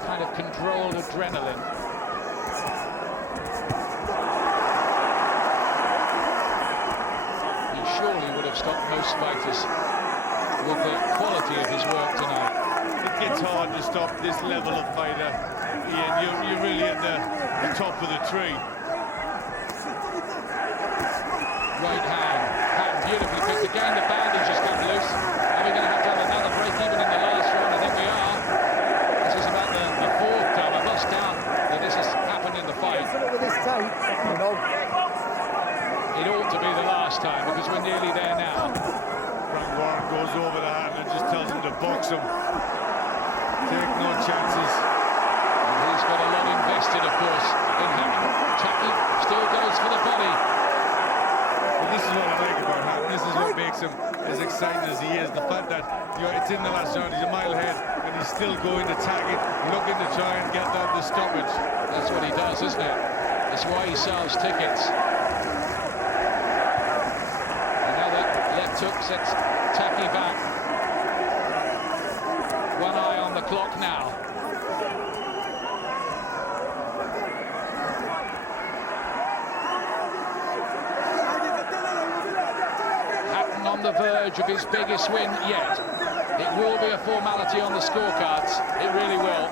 kind of controlled adrenaline. He surely would have stopped most fighters with the quality of his work tonight. It's hard to stop this level of fighter, Ian. You're really at the top of the tree. Right hand, Hatton beautifully picked again. The bandage has come loose. Are we going to have another break even in the last round? I think we are. This is about the fourth time. I've lost count that this has happened in the fight. It ought to be the last time because we're nearly there now. Frank Warren goes over to Hatton and just tells him to box him. Take no chances. And he's got a lot invested, of course, in Hatton. Tackie still goes for the body. This is what I like about Hatton. This is what makes him as exciting as he is. The fact that it's in the last round, he's a mile ahead, and he's still going to tag it, looking to try and get the stoppage. That's what he does, isn't it? That's why he sells tickets. Another left hook sets Tackie back. One eye on the clock now. On the verge of his biggest win yet. It will be a formality on the scorecards. It really will.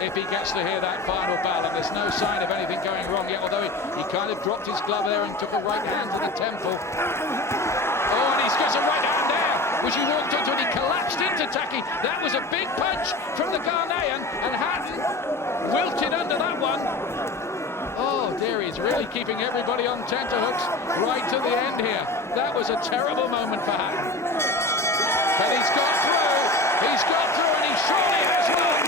If he gets to hear that final ballot, there's no sign of anything going wrong yet, although he kind of dropped his glove there and took a right hand to the temple. Oh, and he's got a right hand there, which he walked into and he collapsed into Tackie. That was a big punch from the Ghanaian, and Hatton wilted under that one. Oh dear, he's really keeping everybody on tenterhooks right to the end here. That was a terrible moment for Hatton. But he's got through, and he surely has won.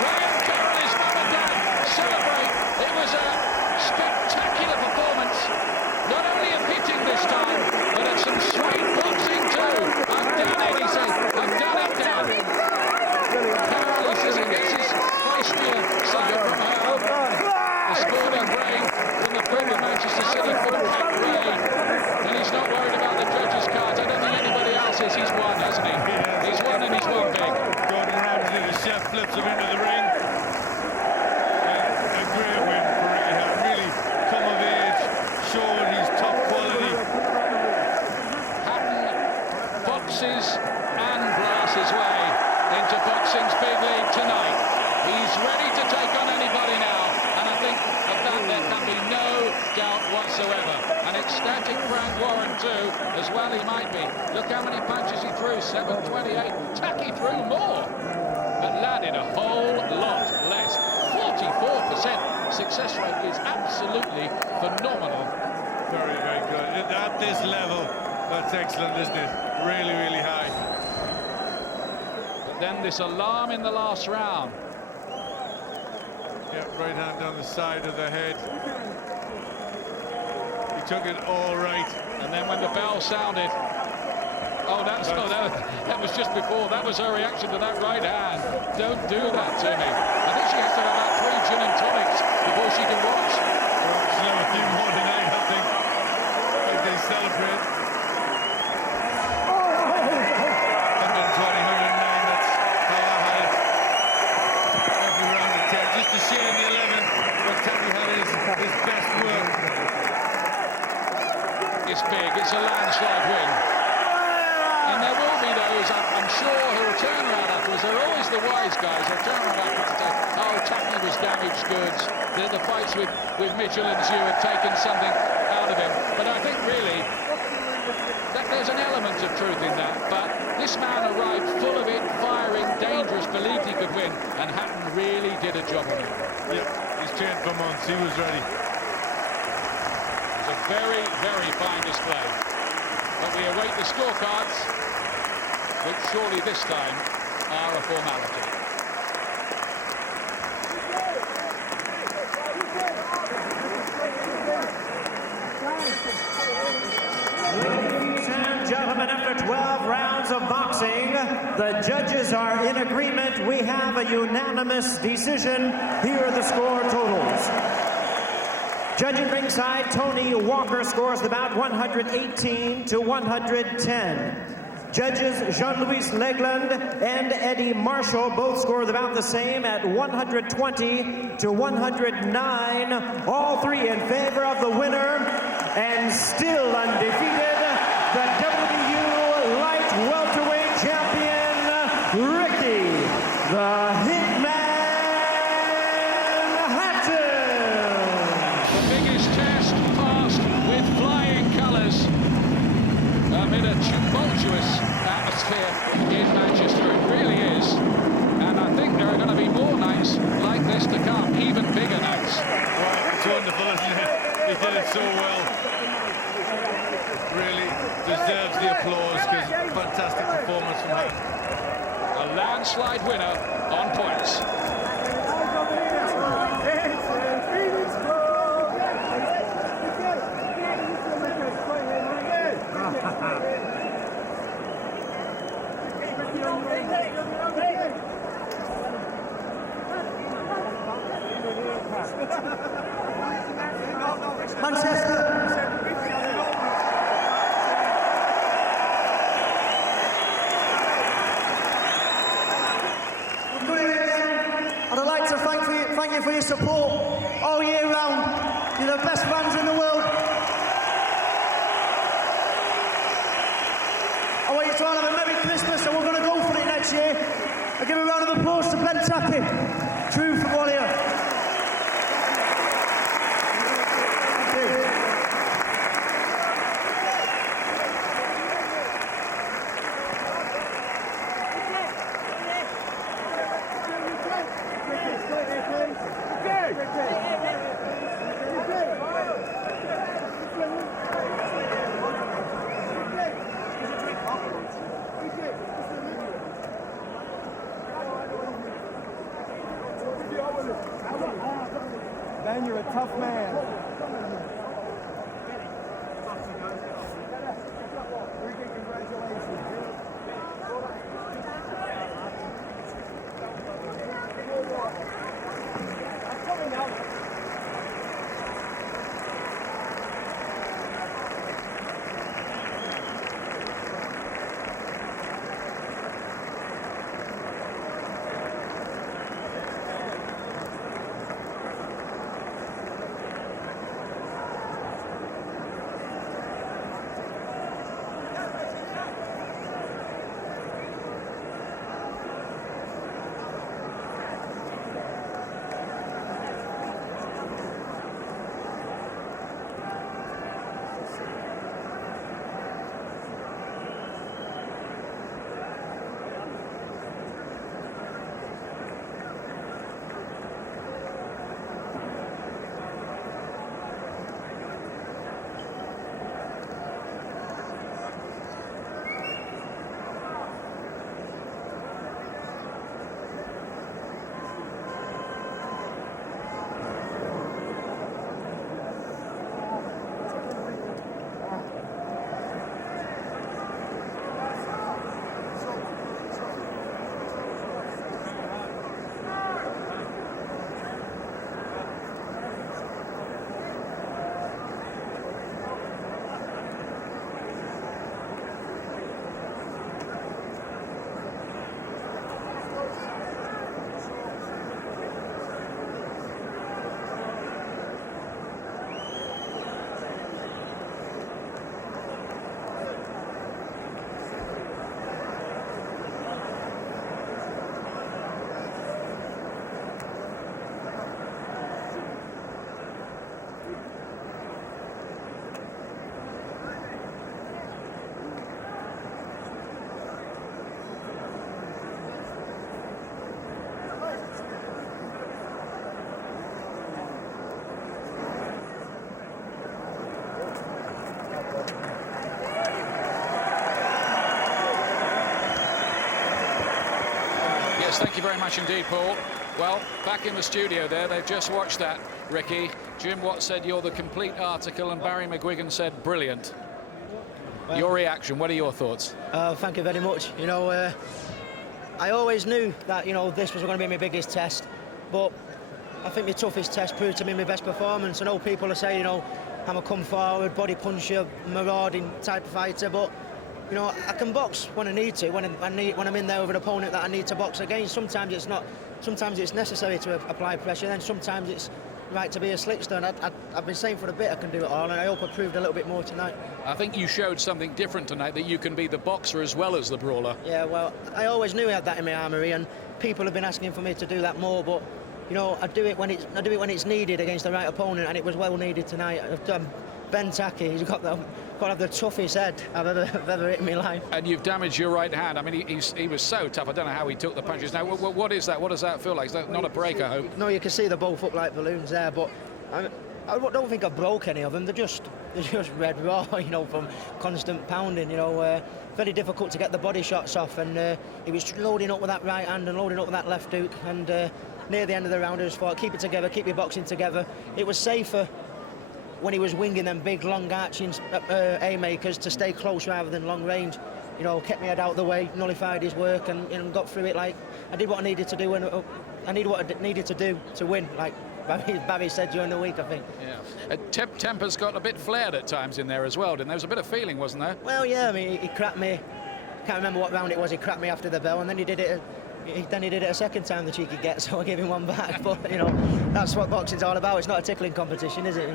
Ray and Carol, his mum and dad, celebrate. It was a spectacular performance, not only of hitting this time, but of some sweet boxing too. I've done it, he said. I've done it, Dad. Carol, he says he gets his feistier side from her. The sport of Ray from the former Manchester City fullback Ray, and he's not worried about the judges' cards. I don't think anybody else is. He's won, hasn't he? He's won and he's won big. Gordon Ramsay, the chef, flips him into the ring. A great win for Ricky Hatton. Really come of age, showing his top quality. Hatton boxes and blasts his way into boxing's big league tonight. He's ready to take on anybody now, and I think of that there can be no doubt whatsoever. An ecstatic Frank Warren too, as well he might be. Look how many punches he threw, 728. Tackie threw more, but landed a whole lot less. 44% success rate is absolutely phenomenal. Very, very good. At this level, that's excellent, isn't it? Really, really high. But then this alarm in the last round. Yeah, right hand down the side of the head. He took it all right. And then when the bell sounded, that was just before. That was her reaction to that right hand. Don't do that to me. I think she has to have about 3 gin and tonics before she can watch. Well, she'll have a few more tonight, I think, as they celebrate. 120, 109, that's how I had it. Every round of 10, just to share in the 11, but Tackie had his best work. It's big, it's a landslide win. And there will be those, I'm sure, who will turn around afterwards because they're always the wise guys. They'll turn around after to say, oh, Tackie was damaged goods. The fights with Mitchell and Zhu had taken something out of him. But I think really that there's an element of truth in that. But this man arrived full of it, firing, dangerous, believed he could win, and Hatton really did a job on him. Yep, he's trained for months. He was ready. It was a very, very fine display. But we await the scorecards, which surely this time are a formality. Ladies and gentlemen, after 12 rounds of boxing, the judges are in agreement. We have a unanimous decision. Here are the score totals. Judging ringside, Tony Walker scores the bout 118 to 110. Judges Jean-Louis Legland and Eddie Marshall both score about the same at 120 to 109. All three in favor of the winner, and still undefeated, the WBU light welterweight champion, Ricky the Hitman Hatton. The biggest test passed with flying colours amid a tumultuous atmosphere in Manchester. It really is. And I think there are going to be more nights like this to come, even bigger nights. Well, it's wonderful, isn't it? He did it so well. Really deserves the applause, because fantastic performance from him. A landslide winner on points. Thank you for your support all year round. You're the best fans in the world. I want you to all have a Merry Christmas, and we're going to go for it next year. I give a round of applause to Ben Tackie, true from Warrior. Ben, you're a tough man. Congratulations. Yes, thank you very much indeed, Paul. Well, back in the studio there, they've just watched that, Ricky. Jim Watt said you're the complete article, and Barry McGuigan said brilliant. Well, your reaction, what are your thoughts? Thank you very much. You know, I always knew that, you know, this was going to be my biggest test, but I think my toughest test proved to be my best performance. I know people are saying, you know, I'm a come forward, body puncher, marauding type of fighter, but you know, I can box when I need to, when I'm in there with an opponent that I need to box against. Sometimes it's not. Sometimes it's necessary to apply pressure, then sometimes it's right to be a slickster. And I've been saying for a bit I can do it all, and I hope I proved a little bit more tonight. I think you showed something different tonight, that you can be the boxer as well as the brawler. Yeah, well, I always knew I had that in my armoury, and people have been asking for me to do that more, but you know, I do it when it's needed against the right opponent, and it was well needed tonight. Ben Tackie, he's got to have the toughest head I've ever hit in my life. And you've damaged your right hand. I mean, he was so tough. I don't know how he took the punches. Now, what is that? What does that feel like? Is that not a break, I hope? No, you can see they're both up like balloons there, but I don't think I broke any of them. They're just red raw, you know, from constant pounding. You know, very difficult to get the body shots off, and he was loading up with that right hand and loading up with that left hook, and near the end of the round I just thought, keep it together, keep your boxing together. It was safer when he was winging them big, long arching haymakers to stay close rather than long range. You know, kept my head out of the way, nullified his work, and you know, got through it. Like I did what I needed to do, and I needed what I needed to do to win. Like Barry said during the week, I think. Yeah. Temper's got a bit flared at times in there as well, didn't there? There was a bit of feeling, wasn't there? Well, yeah. I mean, he cracked me. Can't remember what round it was. He cracked me after the bell, and then he did it. Then he did it a second time, the cheeky get, so I gave him one back. But, you know, that's what boxing's all about. It's not a tickling competition, is it?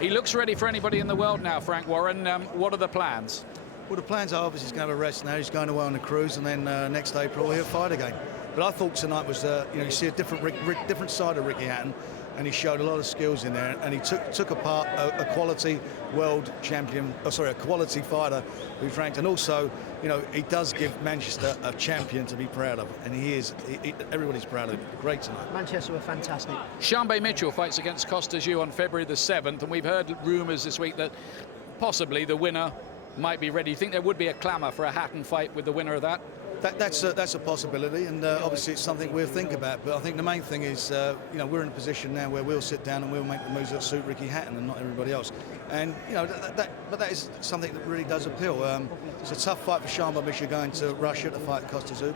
He looks ready for anybody in the world now, Frank Warren. What are the plans? Well, the plans are obviously he's going to have a rest now. He's going away on a cruise, and then next April he'll fight again. But I thought tonight was, you know, you see a different side of Ricky Hatton, and he showed a lot of skills in there, and he took apart a quality world champion, a quality fighter who's ranked, and also, you know, he does give Manchester a champion to be proud of, and he is. Everybody's proud of him. Great tonight. Manchester were fantastic. Shambe Mitchell fights against Costa Ju on February the 7th, and we've heard rumours this week that possibly the winner might be ready. You think there would be a clamour for a Hatton fight with the winner of that? That's a possibility, and obviously it's something we'll think about. But I think the main thing is, you know, we're in a position now where we'll sit down and we'll make the moves that suit Ricky Hatton and not everybody else. And you know, but that is something that really does appeal. It's a tough fight for Shambe Mitchell going to Russia to fight Costa Ju.